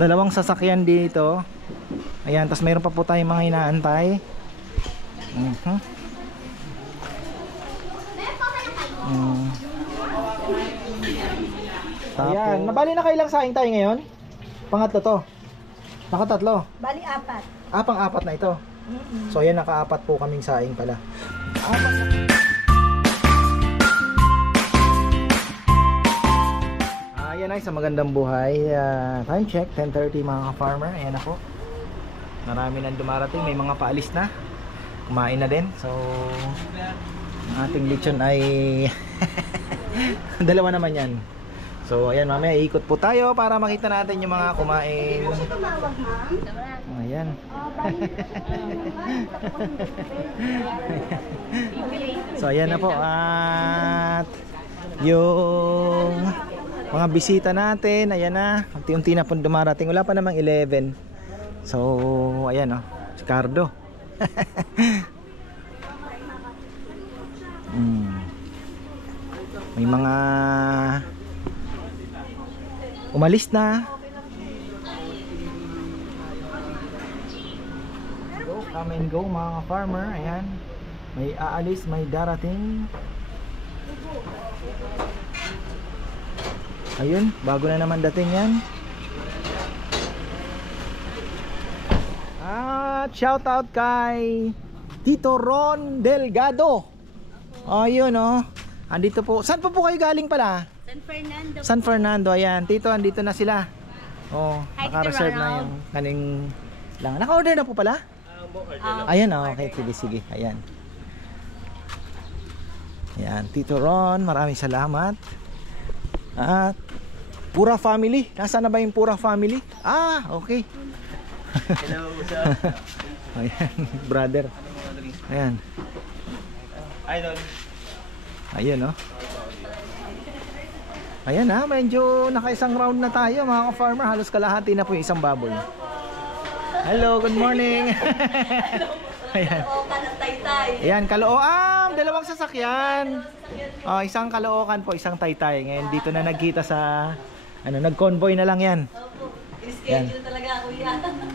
Dalawang sasakyan dito. Ayan, tapos mayroon pa po tayong mga inaantay. Ayan, nabali na kailang saing tayo ngayon? Pangatlo to. Nakatatlo. Bali, 4. Pang-apat na ito. So ayan, naka-apat po kaming saing pala. Ayan ay, sa magandang buhay. Time check, 10:30 mga ka-farmer. Ayan ako. Marami nang dumarating, may mga paalis na. Kumain na din. So ang ating lechon ay dalawa naman yan. So ayan, mamaya ikot po tayo para makita natin yung mga kumain. Ayan. So ayan na po. At yung mga bisita natin, ayan na. Unti-unti na po dumarating. Wala pa namang 11. So ayan o, si Cardo. May mga umalis na. Go, come and go mga farmer. Ayan, may aalis, may darating. Ayun, bago na naman dating yan. At shout out kay Tito Ron Delgado. Ayun oh. Andito po. Saan po kayo galing pala? San Fernando. San Fernando, ayan. Tito, andito na sila. Oh, naka-reserve na yung kaning lang. Naka-order na po pala? Ayan, oh, okay. Sige, sige. Ayan. Ayan, Tito Ron, maraming salamat. At Pura Family. Nasaan na ba yung Pura Family? Ah, okay. Hello, sir. Ayan, brother. Ayan. Idol. Ayan, oh. Ayan ha, medyo naka-isang round na tayo mga ka-farmer. Halos kalahati na po yung isang baboy. Hello, good morning. Ayan. Ayan, Caloocan, dalawang sasakyan. Oh, isang Caloocan po, isang Taytay. Ngayon dito na nagkita sa ano, nag-convoy na lang yan. Ayan.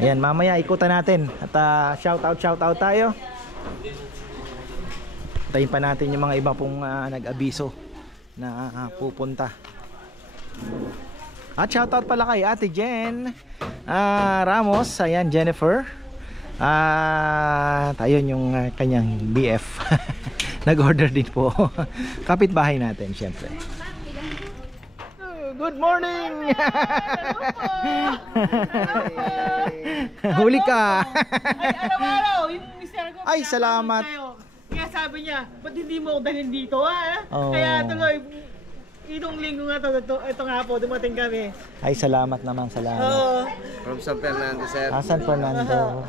Ayan, mamaya ikutan natin. At shout out tayo. Tayin pa natin yung mga iba pong nag-abiso na pupunta. At shoutout pala kay Ate Jen Ramos, ayan, Jennifer. Ayun yung kanyang BF. Nag-order din po. Kapitbahay natin, syempre. Good morning! Huli ka! Ay, araw-araw, yung mister ko. Ay, salamat. Kaya sabi niya, ba't hindi mo ako dalhin dito ha? Oh. Kaya tuloy, itong linggo nga ito nga po, dumating kami. Ay, salamat naman, salamat. From San Fernando, sir. San Fernando.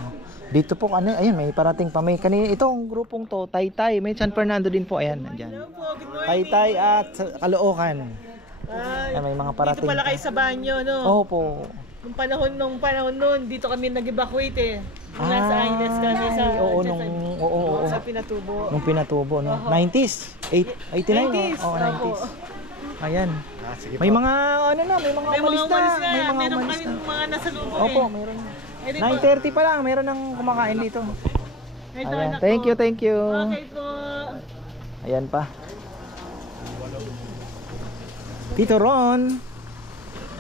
Dito po, ano, ayun, may parating pa. May kanina, itong grupong to, Taytay. May San Fernando din po, ayan, nandyan. Hello po, good morning. Taytay at Caloocan. Ay, May mga parating. dito pala kayo sa banyo, no? Opo. Nung panahon noon, dito kami nag-evacuate eh. Nung nasa Angeles kami sa, sa Pinatubo. Nung Pinatubo, no? 90s? 89? 90s, Oo, 90s. opo. Ayan. May mga, ano na, may mga umalis na. May mga meron umalis kami na. mga nasa lubog Opo, eh. meron. Eh, di ba? 9:30 pa lang, meron nang kumakain dito. Ito, Ayan, anak thank ko. you, thank you. Okay po. Ayan pa. Tito Ron.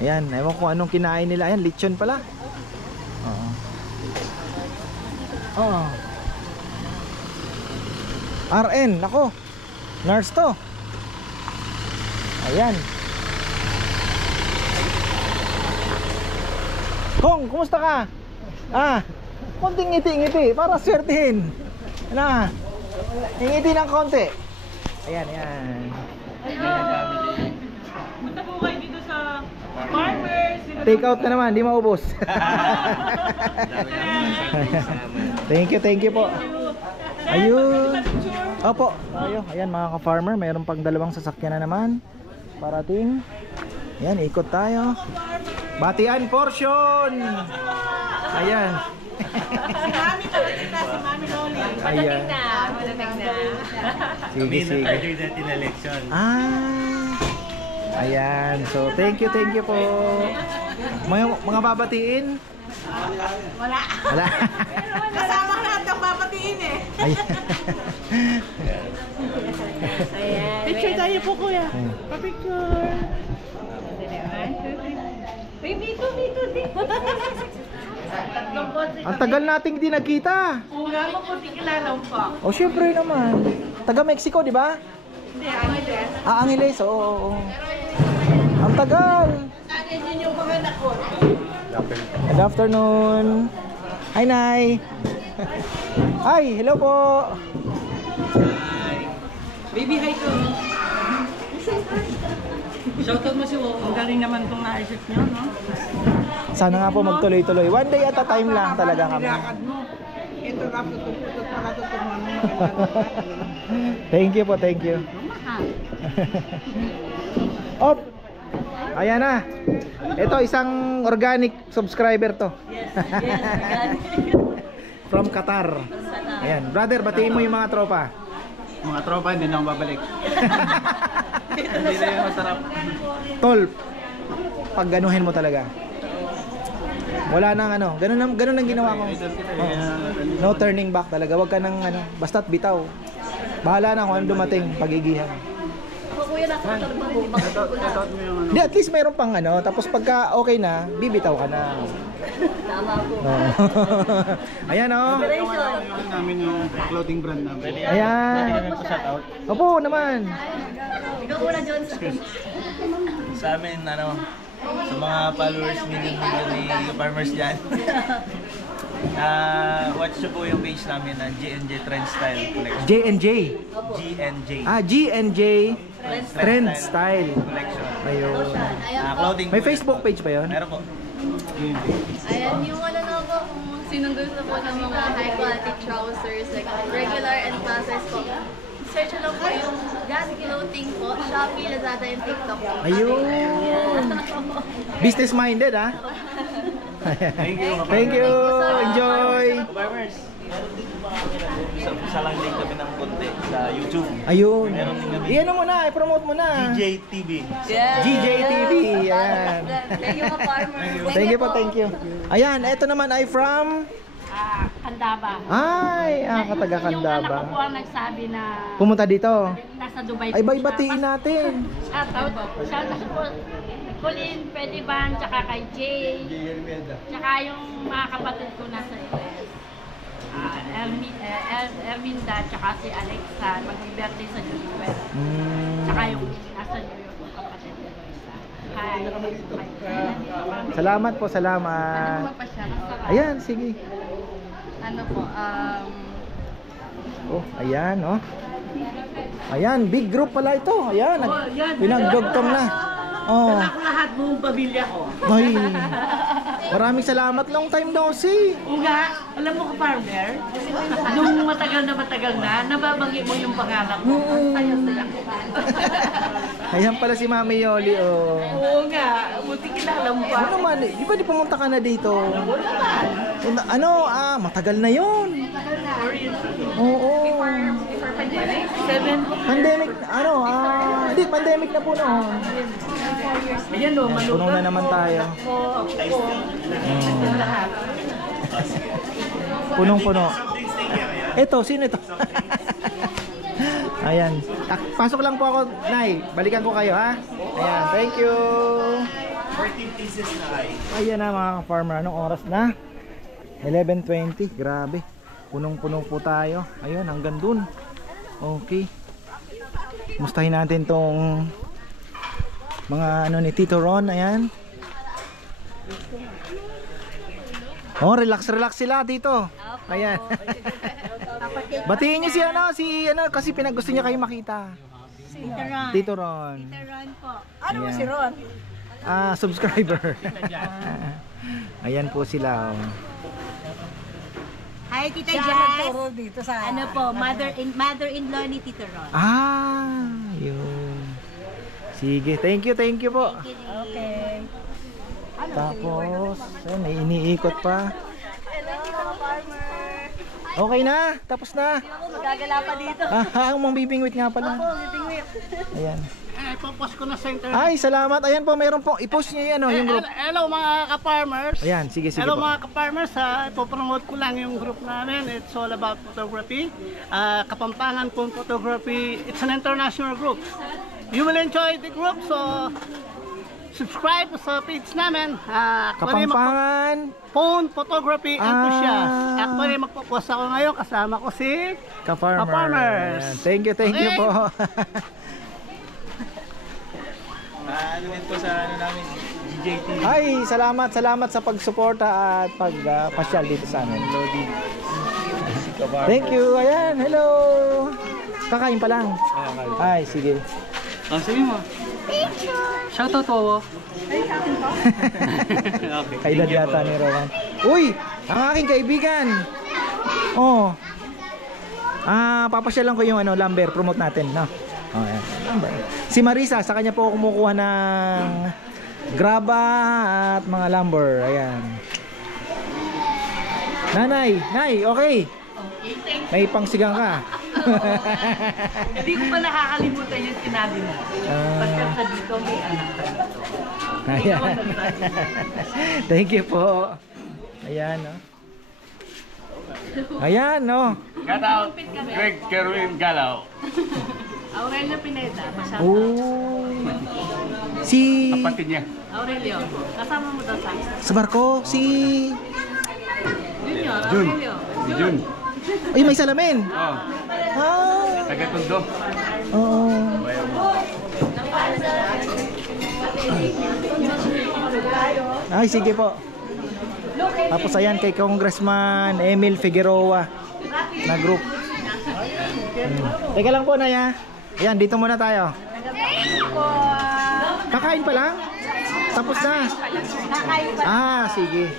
Ayan, ewan ko anong kinain nila. Ayan, lechon pala. Oo. Oo. RN, nako. Nurse to. Ayan. Kong, kumusta ka? Konting ngiti-ngiti para swertihin. Ano? Ngiti ng konti. Ayan, ayan. Punta po kayo dito sa Farmers. Take out na naman, di maubos. Thank you po. Ayun. Opo. Ayun, ayan mga ka-farmer, mayroon pang dalawang sasakyan na naman. Parating. Ayan, ikot tayo. Batian portion. Ayan. Si Mami Loli na, si Mami Loli. Ayan. Sige, sige. Nag-order na election. Ayan. So, thank you po. Mga babatiin? Wala. Wala. Kasama lahat ang papatiin eh. Ayan. Picture tayo po kuya. Pa-picture. Baby, dito. Ang tagal nating di nagkita. Oo nga, maputi kilala mo pa. O syempre naman. Taga Mexico, di ba? Hindi, Angeles. Angeles, oo. Ang tagal. Yun yung mga nako. Good afternoon. Hi, Nay. Hi, hello po. Baby, hi to. Shoutout mo si Wo. Ang galing naman itong naisip niyo, no? Sana nga po magtuloy-tuloy. One day at a time lang talaga kami. Ito na, putut-putut pala tutungan mo. Thank you po, thank you. Op! Ayan na. Ito, isang organic subscriber to. From Qatar. Ayan. Brother, batiin mo yung mga tropa. Mga tropa, hindi na ako babalik. Hindi na yung masarap. Tol, pagganuhin mo talaga. Wala nang ano, ganun ang ginawa ko. Oo. No turning back talaga. Wag ka nang ano, basta't bitaw. Bahala na kung ano dumating, pagigihan. Kuya, nasa trabaho, di ba? Di, at least mayroon pang ano, tapos pagka okay na, bibitaw ka na. Tama po. Oo. Ayan oh. Operation. Namin yung clothing brand namin. Ayan. Opo naman. Ikaw una, Johnson. Sa amin, sa mga followers, million ni farmers dyan. Watch nyo po yung page namin na GNJ Trend Style Collection. J&J. GNJ G&J Trend Style. Collection. Ayun. Clothing May po Facebook page ba yun? Meron po. Ayan, yung ano na po, kung sinong gusto po ng mga high quality trousers, like regular and plus size po. Search nyo lang po yung Gas Clothing po, Shopee, Lazada, and TikTok po. Ayun. Business minded ah. Thank you. Thank you. Enjoy. Farmers. Isa lang din kami ng konti sa YouTube. Ayun. Meron din kami. Iyan mo na, i-promote mo na. DJ TV. Yeah. GJTV. Ayan. Thank you, farmers. Thank you po, thank you. Ayan, ito naman ay from Kandaba. ay, kataga Yung anak Kandaba. ko po ang nagsabi na Pumunta dito. nasa Dubai Ay, po siya. babatiin natin. Shout out po. Shout out po. Colin, Pwede Ban, tsaka kay Jay. Tsaka yung mga kapatid ko nasa US. Erminda, tsaka si Alexa. Mag-birthday sa June 12. Tsaka yung nasa New York yung kapatid ko. Hi. Salamat po, salamat. Ano pa siya? Masarap. Ayan, sige. Ano po, Oh, ayan, oh. Ayan, big group pala ito. Ayan, pinagdugtong na. Oh. Ako lahat buong pamilya ko. Ay. Maraming salamat. Long time no see. Oo nga, alam mo ka farmer, nung matagal na, nababanggit mo yung pangalan ko. Ang saya-saya ko. Ayan pala si Mami Yoli, oh. Oo nga, buti kilala mo pa. Ano naman, di ba di pumunta ka na dito? Matagal na yun. Oo. Before pandemic? 7? Pandemic, hindi, pandemic na po noon. Ayan o, Punong na naman tayo. Lahat. Punong-puno. Ito, sino ito? Ayan. Pasok lang po ako, Nay. Balikan ko kayo, ha? Ayan, thank you. 14 pieces na kayo. Ayan na mga farmer, anong oras na? 11:20, grabe. Punong-puno po tayo. Ayun, hanggang dun. Okay. Mustahin natin tong mga ni Tito Ron, ayan. Oh, relax sila dito. Ayan. Batiin niyo si kasi gusto niya kayo makita. Tito Ron. Ano mo si Ron? Subscriber. Ayan po sila. Oh. Hi, Tita Siya Jazz. nagturo dito sa... Ano po, mother-in-law ni Tito Ron. Yun. Sige, thank you po. Okay. Tapos, may iniikot pa. Okay na, tapos na. Magagala pa dito. Ang mga bibingwit nga pala. Ayan. ipopost ko na sa internet. Ay, salamat. Ayan po, meron po. I-post niyo yan, yung group. Hello mga ka-farmers. Ayan, sige Hello po. mga ka-farmers, ipopromote ko lang yung group namin. It's all about photography. Kapampangan Phone Photography. It's an international group. You will enjoy the group, so subscribe sa page namin. Kapampangan. Phone Photography Enthusiast. Actually, magpo-post ako ngayon. Kasama ko si Ka-farmers. Ka-farmers. Ayan. Thank you Okay. po. Ano din po sa ano namin, GJT. Ay, salamat sa pagsuporta at pagpasyal dito sa amin. Thank you. Ayan, hello. Kakain pa lang. Ay, sige. Sige mo. Shoutout po. Kaedad yata ni Rowan. Uy, ang aking kaibigan. Oh. Papasyalan ko yung lumber, promote natin, no. Oh, ayan. Lumber. Si Marisa, sa kanya po ako kumukuha ng graba at mga lumber. Ayan. Nay, okay. May pangsigang ka. Hindi ko pa nakakalimutan yung sinabi mo. Basta sa dito may anak ka dito. Ayan. Thank you po. Ayan, no. Ayan, no. Shout out, Greg Kerwin Galaw. Aurelio Pineda, masyado. Oh. Si Kapatid niya. Aurelio, kasama mo daw sa barko, si Junior, Jun. Aurelio. Jun. ay may salamin. Oh, taga-Tondo. Oo. Ay, sige po. Tapos ayan kay Congressman Emil Figueroa na group. Teka lang po, Naya. Ayan, dito muna tayo. Kakain pa lang? Tapos na? Sige.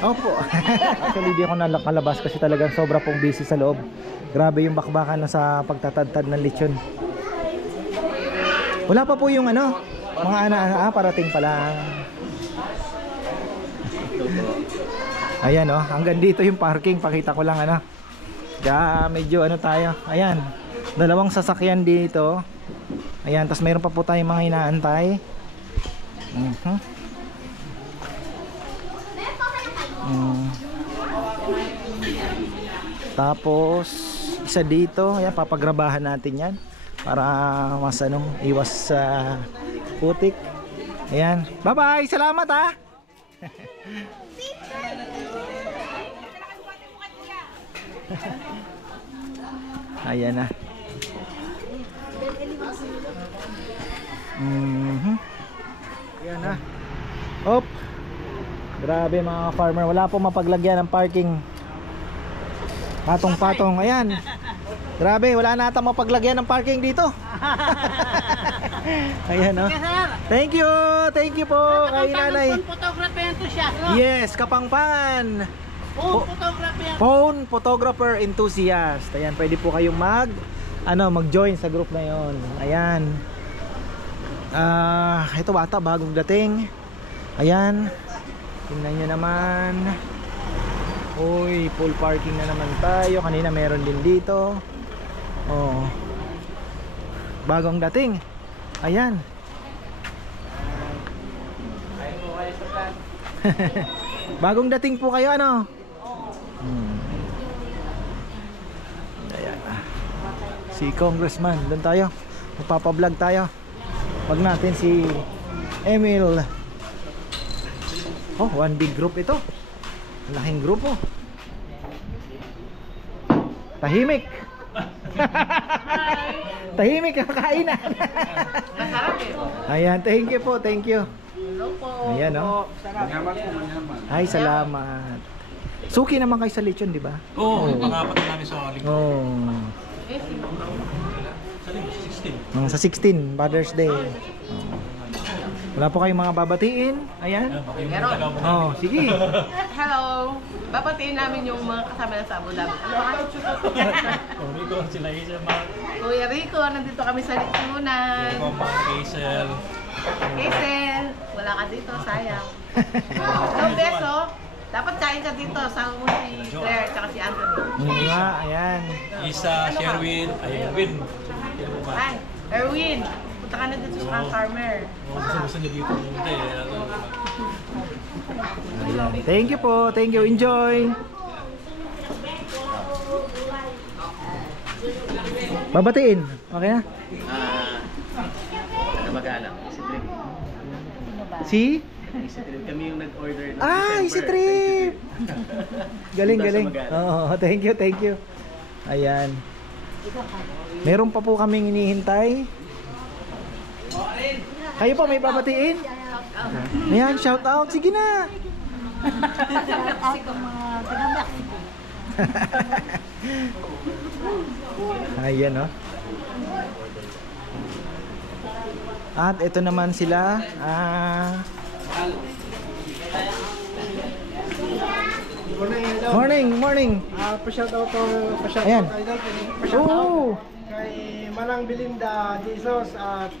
Opo. Actually, di ako nakalabas kasi talagang sobra pong busy sa loob. Grabe yung bakbakan na sa pagtatadtad ng lechon. Wala pa po yung mga ana-ana, parating pa lang. Ayan, hanggang dito yung parking. Pakita ko lang kaya medyo tayo. Ayan, dalawang sasakyan dito. Ayan, tas mayroon pa po tayong mga inaantay. Tapos isa dito. Ayan, papagrabahan natin yan para mas iwas sa putik. Ayan, bye bye, salamat ha. Ayan na. Ayan na. Hop. Grabe mga farmer, wala po mapaglagyan ng parking. Patong-patong. Ayan. Grabe, wala na ata mapaglagyan ng parking dito. Ayan, Thank you po kay nanay. Photography Enthusiast. Yes, Kapampangan. Phone Photographer Enthusiast. Ayan, pwede po kayong mag-join sa group na yon. Ayan. Ito bata, bagong dating. Ayan. Tingnan nyo naman. Uy, full parking na naman tayo. Kanina meron din dito. Oh. Bagong dating. Ayan. Bagong dating po kayo Ayan. Si Congressman, doon tayo. Magpapablog tayo. Wag natin si Emil. Oh, one big group ito. Laking grupo. Tahimik. Tahimik ang kainan. Ayan, thank you po, thank you. Ayan, Ay, salamat. Suki naman kayo sa lechon, di ba? Oo, pangapat namin sa linggo. Oh. Sa 16, Father's Day. Wala po kayong mga babatiin? Ayan. Oh, sige. Hello! Babatiin namin yung mga kasama na sa Abu Dhabi. Rico, sila Hazel, Kuya Rico, nandito kami sa Litsunan. Hazel. Hazel, wala ka dito, sayang. Ang beso, dapat kain ka dito. Sama mo si Claire at si Anthony. Ayan. Isa, Sherwin, Erwin. Ay, Erwin, Punta ka na dito sa farmer. Gusto niya dito pumunta eh. Ayan. Thank you po. Thank you. Enjoy. Babatiin. Okay na? Kamag-anak. Si? Kami yung nag-order ng Easy Trip! Galing, galing. Oo, thank you, thank you. Ayan. Meron pa po kaming inihintay. Kayo po may babatiin? Ayan, shout out. Sige na. Ayan, oh. At ito naman sila. Morning, morning. Pa-shout out to Ayan. idol. Pa-shout out Oo. kay Manang Belinda Jesus at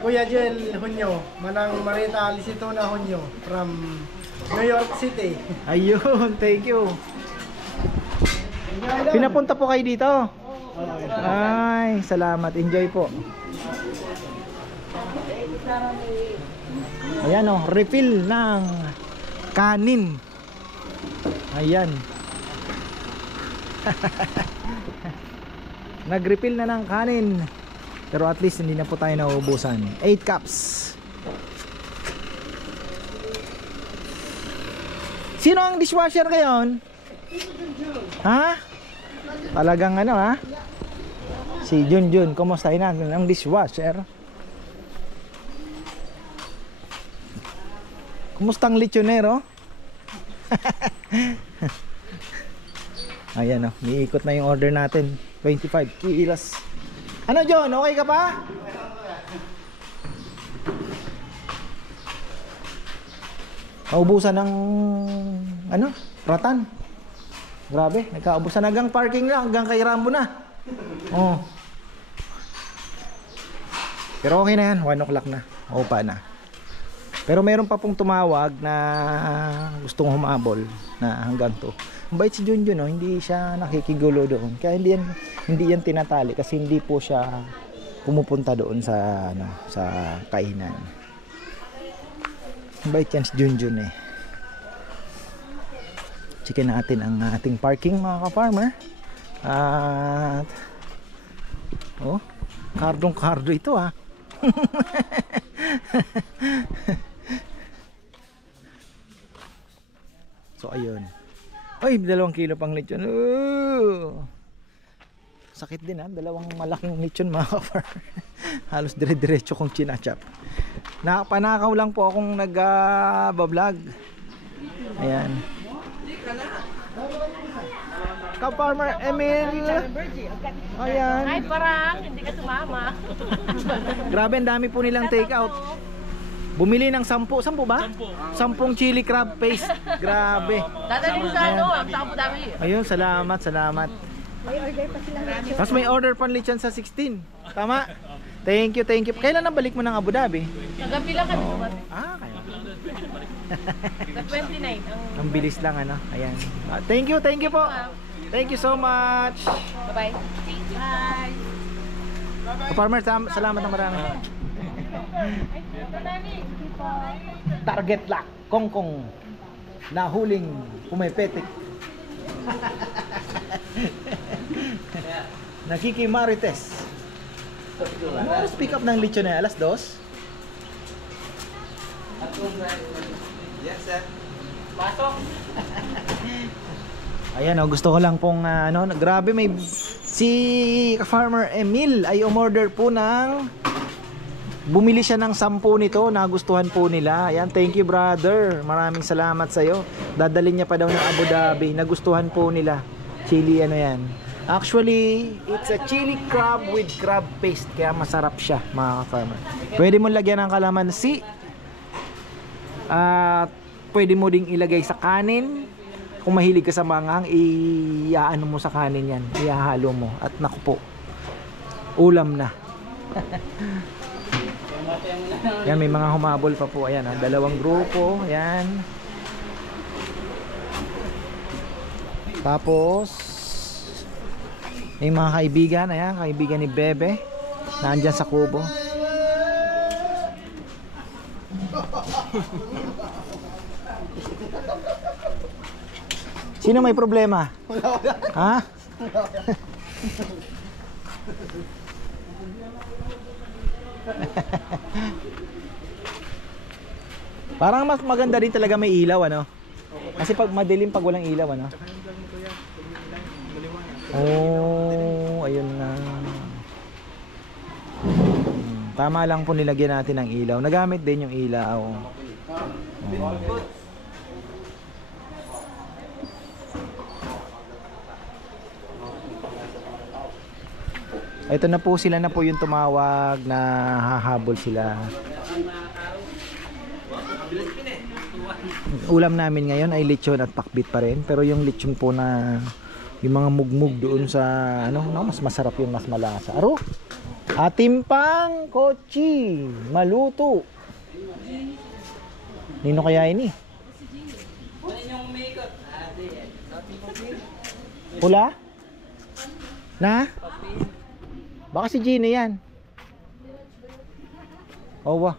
Kuya Jel Hunyo, Manang Marita Lisitona Hunyo from New York City. Ayun, thank you. Pinapunta po kayo dito? Ay, salamat. Enjoy po. Ayan o, refill ng kanin. Ayan. Nag-refill na ng kanin. Pero at least hindi na po tayo nauubusan. 8 cups. Sino ang dishwasher ngayon? Ha? Talagang ano ha? Si Junjun, kumustahin natin ang dishwasher? Kumustang lechonero? Ayan o, niikot na yung order natin. 25 kilos. Ano John, okay ka pa? Naubusan ng ano? Ratan. Grabe, nagkaubusan hanggang parking na, hanggang kay Rambo na. Oh. Pero okay na yan, 1 o'clock na. Opa na. Pero meron pa pong tumawag na gustong humabol na hanggang to. Mabait si Junjun, no? Hindi siya nakikigulo doon. Kaya hindi yan tinatali kasi hindi po siya pumupunta doon sa ano, sa kainan. Mabait yan si Junjun eh. Checkin natin ang ating parking mga ka-farmer. At oh, kardong-kardo ito ah. So ayun. Oy, 2 kilo pang lechon. Sakit din ha, 2 malaking lechon mga ka-farmer. Halos dire-diretso kong chinachap. Panakaw lang po akong nag-vlog. Ayan. Ka-farmer Emil. Ayan. Ay, parang hindi ka sumama. Grabe, ang dami po nilang take out. Bumili ng 10 ba? 10 chili crab paste. Grabe. Dadalhin sa ano, sa Abu Dhabi. Ayun, salamat, salamat. Tapos may order pa lechon sa 16. Tama? Thank you, thank you. Kailan ang balik mo ng Abu Dhabi? Kagabi lang kami dumating. Kaya. Sa 29. Ang bilis lang ano. Ayan. Thank you po. Thank you so much. Bye-bye. Bye. Farmer, salamat ng marami. Target lock, kongkong. Nahuling pumepetik. Nakikimarites. Ano oras pick up ng lechon na? Alas 2? Yes, sir. Ayan oh, gusto ko lang pong ano, grabe may si Farmer Emil ay umorder po ng bumili siya ng 10 nito, nagustuhan po nila. Ayan, thank you brother. Maraming salamat sa iyo. Dadalhin niya pa daw ng Abu Dhabi. Nagustuhan po nila. Chili ano 'yan. Actually, it's a chili crab with crab paste. Kaya masarap siya, mga farmer. Pwede mo lagyan ng kalamansi. At pwede mo ding ilagay sa kanin. Kung mahilig ka sa manghang, iaano mo sa kanin yan, ihahalo mo at naku po, ulam na. Yan, may mga humabol pa po. Ayan, 2 grupo. Ayan. Tapos may mga kaibigan. Ayan, kaibigan ni Bebe nandyan sa kubo. Sino may problema? Ha? Parang mas maganda din talaga may ilaw, ano? Kasi pag madilim pag walang ilaw, ano? Oh, ayun na. Tama lang po nilagyan natin ng ilaw. Nagamit din yung ilaw. Oh. Ito na po, sila na po yung tumawag na hahabol sila. Ulam namin ngayon ay lechon at pakbit pa rin, pero yung lechon po na yung mga mugmug doon sa ano, mas masarap yung mas malasa. Aro, atimpang kochi maluto. Nino kaya ini? Pula? Na? Baka si Gino yan. Owa.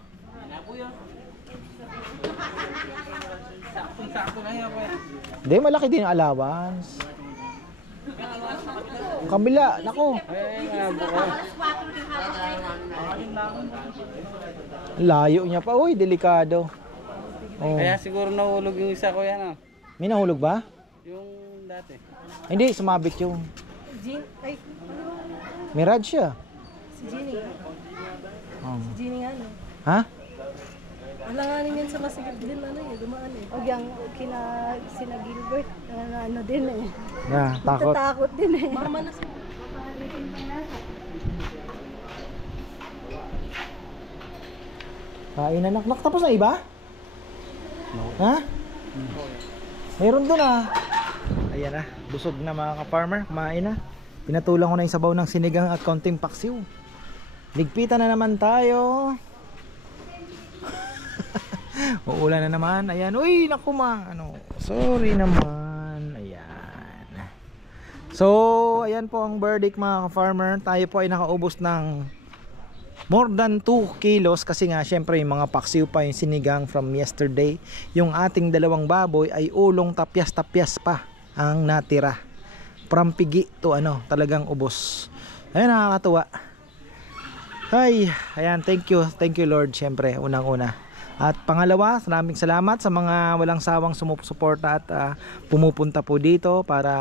Hindi, malaki din ang allowance. Kabila, nako. Layo niya pa. Uy, delikado. Oh. Kaya siguro nahulog yung isa ko yan. May nahulog ba? Yung dati. Hindi, sumabit yung Mirage siya. Si Jenny. Oh. Si Jenny nga, no? Ha? Alanganin yan sa masigit din, ano eh, dumaan eh. O yung sina Gilbert, ano din eh. Yeah, takot. Natatakot din eh. Mama na sa... Kain na nak. Tapos na iba? Ha? Meron doon ah. Ayan na, busog na mga ka-farmer. Kumain na. Pinatulang ko na yung sabaw ng sinigang at konting paksiw. Ligpitan na naman tayo. Uulan na naman. Ayan. Uy, naku ano. Sorry naman. Ayan. So, ayan po ang verdict mga ka-farmer. Tayo po ay nakaubos ng more than 2 kilos kasi nga syempre yung mga paksiw pa yung sinigang from yesterday. Yung ating dalawang baboy ay ulong tapyas-tapyas pa ang natira. From pigi to ano, talagang ubos. Ayun, nakakatuwa. Ay, ayan, thank you Lord, syempre, unang-una. At pangalawa, maraming salamat sa mga walang sawang sumusuporta at pumupunta po dito para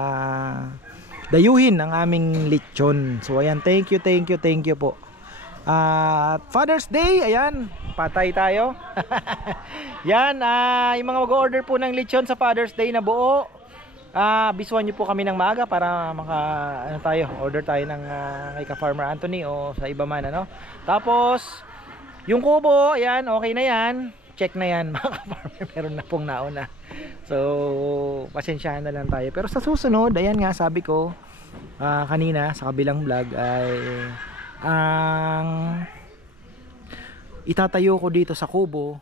dayuhin ang aming lechon. So ayan, thank you po. At Father's Day, ayan, patay tayo. Yan, yung mga mag-order po ng lechon sa Father's Day na buo, bisuan nyo po kami ng maaga para order tayo ng kay ka-Farmer Anthony o sa iba man, ano. Tapos yung kubo, ayan, okay na yan. Check na yan mga ka-farmer, meron na pong nauna. So pasensyahan na lang tayo. Pero sa susunod, ayan nga, sabi ko kanina sa kabilang vlog ay ang itatayo ko dito sa kubo,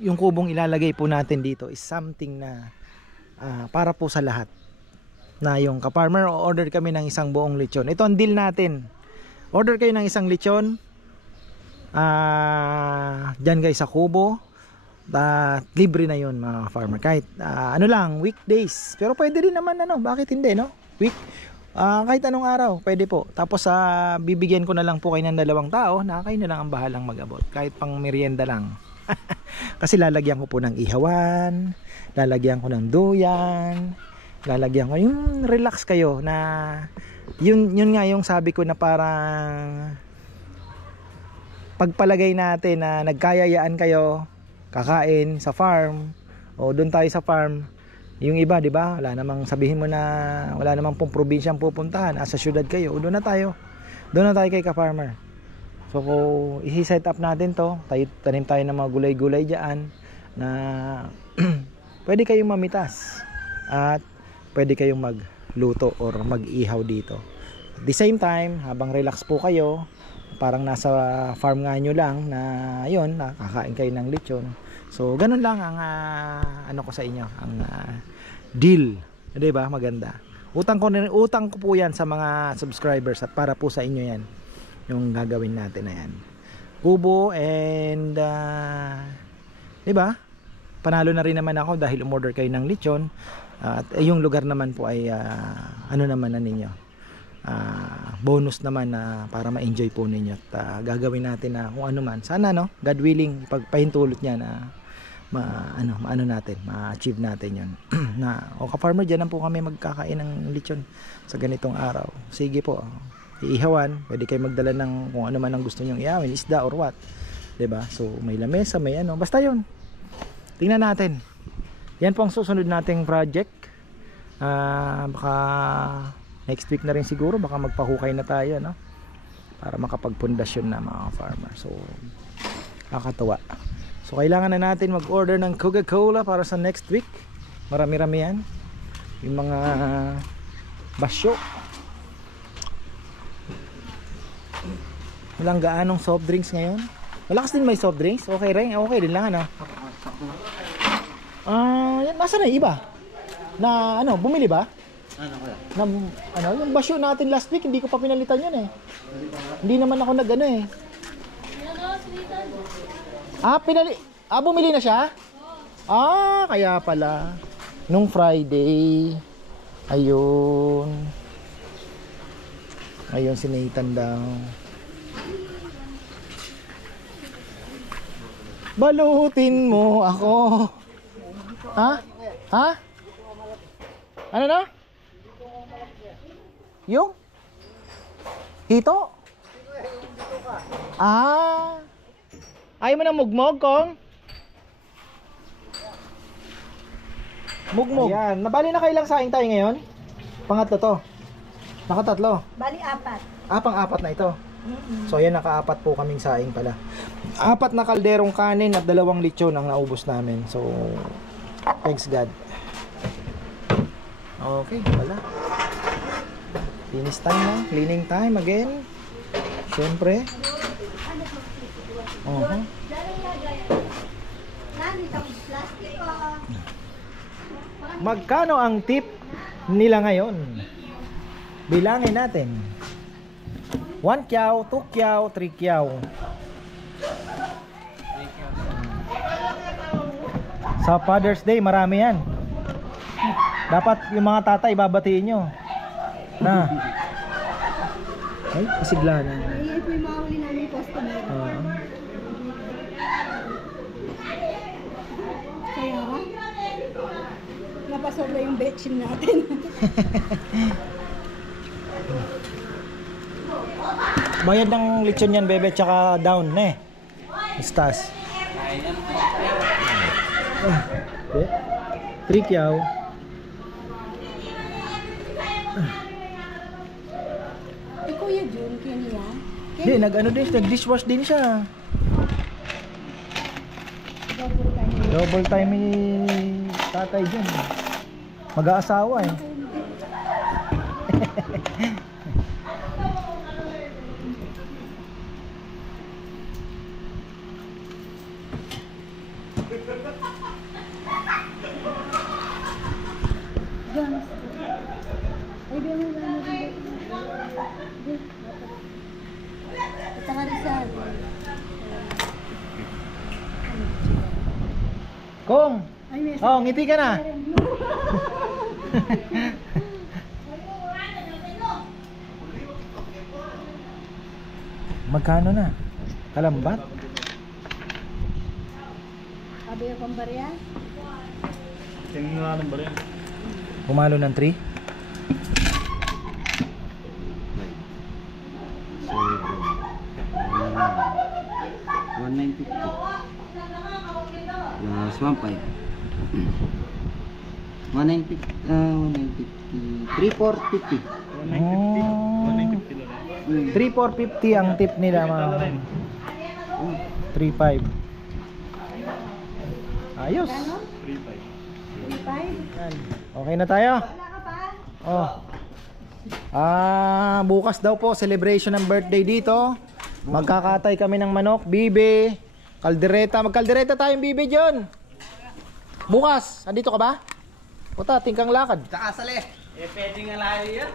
yung kubong ilalagay po natin dito is something na para po sa lahat. Na yung ka-farmer, order kami ng isang buong lechon. Ito ang deal natin. Order kayo ng isang lechon dyan guys sa kubo, libre na yun mga farmer. Kahit ano lang, weekdays. Pero pwede rin naman, ano, bakit hindi, no? Kahit anong araw, pwede po. Tapos bibigyan ko na lang po kayo ng 2 tao na kayo na lang ang bahalang mag-abot. Kahit pang merienda lang. Kasi lalagyan ko po ng ihawan, lalagyan ko ng duyan, lalagyan ko yung relax kayo na yun nga yung sabi ko na parang pagpalagay natin na nagkayayaan kayo kakain sa farm o doon tayo sa farm. Yung iba, di ba, wala namang, sabihin mo na wala namang pong probinsyang pupuntahan, sa syudad kayo, doon na tayo kay ka-farmer. So i-set up natin to, tanim tayo ng mga gulay-gulay dyan na pwede kayong mamitas at pwede kayong magluto or mag-ihaw dito. At the same time, habang relax po kayo, parang nasa farm nga nyo lang na yun, nakakain kayo ng lechon. So ganun lang ang ano ko sa inyo, ang deal, di ba? Maganda. Utang ko po yan sa mga subscribers at para po sa inyo yan yung gagawin natin na yan. Kubo and 'Di ba? Panalo na rin naman ako dahil umorder kayo ng lechon. At yung lugar naman po ay ano naman na ninyo. Bonus naman na para ma-enjoy po ninyo. At gagawin natin na kung ano man. Sana no, God willing, pagpahintulot niya na maano natin, ma-achieve natin 'yon. Na o ka-farmer diyan po kami magkakain ng lechon sa ganitong araw. Sige po. Iihawan, pwede kayo magdala ng kung ano man ang gusto niyo ihawin, isda or what. 'Di ba? So may lamesa, may ano, basta 'yon. Tingnan natin. Yan po ang susunod nating project. Baka next week na rin siguro, baka magpahukay na tayo, no? Para makapagpundasyon na mga farmer. So nakakatuwa. So kailangan na natin mag-order ng Coca-Cola para sa next week. Marami-rami yan. Yung mga basyo. Walang gaanong soft drinks ngayon. Malakas din may soft drinks. Okay rin. Okay din lang ano. Yan, nasa na iba? Na ano, bumili ba? Na, ano, yung basyo natin last week, hindi ko pa pinalitan yun eh. Hindi naman ako nag-ano eh. Bumili na siya? Kaya pala. Nung Friday. Ayun. Ayun, si Nathan daw. Balutin mo ako. Ha? Ano na? Yung? Hito? Ayaw mo ng mugmog, Kong? Mugmog. Ayan. Nabali na kailang saing tayo ngayon? Pangatlo to. Nakatatlo. Bali, 4. Pang-apat na ito. So ayan, naka-apat po kaming saing pala. 4 na kalderong kanin at 2 lechon ang naubos namin. So thanks God. Okay, wala. Finish time na. Cleaning time again. Siyempre. Magkano ang tip nila ngayon? Bilangin natin. 1 kyaw, 2 kyaw, 3 kyaw. Sa Father's Day, marami yan. Dapat yung mga tatay, babatiin nyo. Na. Ay, pasigla na. Ayan po yung mahuli namin customer. Kaya ba? Napasobra yung betchin natin. Bayad ng lechon yan, bebe, tsaka down, ne? Istas. 3 kyaw. Kuya Jun, kaya niya? Hindi, nag-dishwash din siya. Double time ni tatay dyan. Mag-aasawa eh. Kong! Ngiti ka na! Magkano na? Kalambat? Sabi yung pambarya? Tingnan nga ng bali. Pumalo ng 3? 1,950. Plus 1,500. 3,450. 3,450 ang tip nila mga 3,500. Ayos. 3,500? Okay na tayo. Wala ka pa? Bukas daw po celebration ng birthday dito. Magkakatay kami ng manok, bibe, kaldereta. Magkaldereta tayong bibe John. Bukas, andito ka ba? Puta, tingkang lakad. Tsaka sali. Pwede nga layo yan.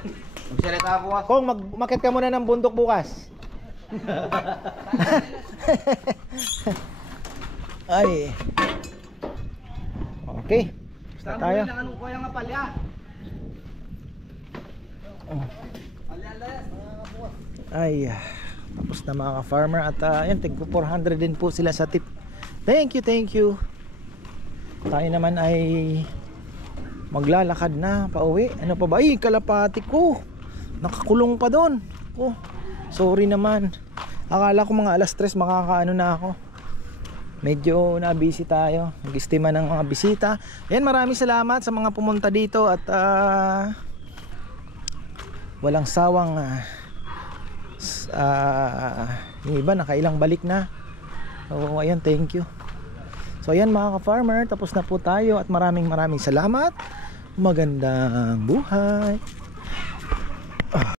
Magsalita ako. Kung makit ka muna ng bundok bukas. Ay. Okay. Basta tayo. Anong kuya nga palya? Ay, tapos na mga ka-farmer. At yan, tig 400 din po sila sa tip. Thank you, thank you. Tayo naman ay maglalakad na pauwi. Ano pa ba? Ay, kalapati ko. Nakakulong pa doon. Oh, sorry naman. Akala ko mga alas 3 makakaano na ako. Medyo na-busy tayo. Nag-estima ng mga bisita. Ayan, maraming salamat sa mga pumunta dito. At walang sawang yung iba nakailang balik na. So ayan, thank you. So ayan mga ka-farmer, tapos na po tayo. At maraming salamat. Magandang buhay.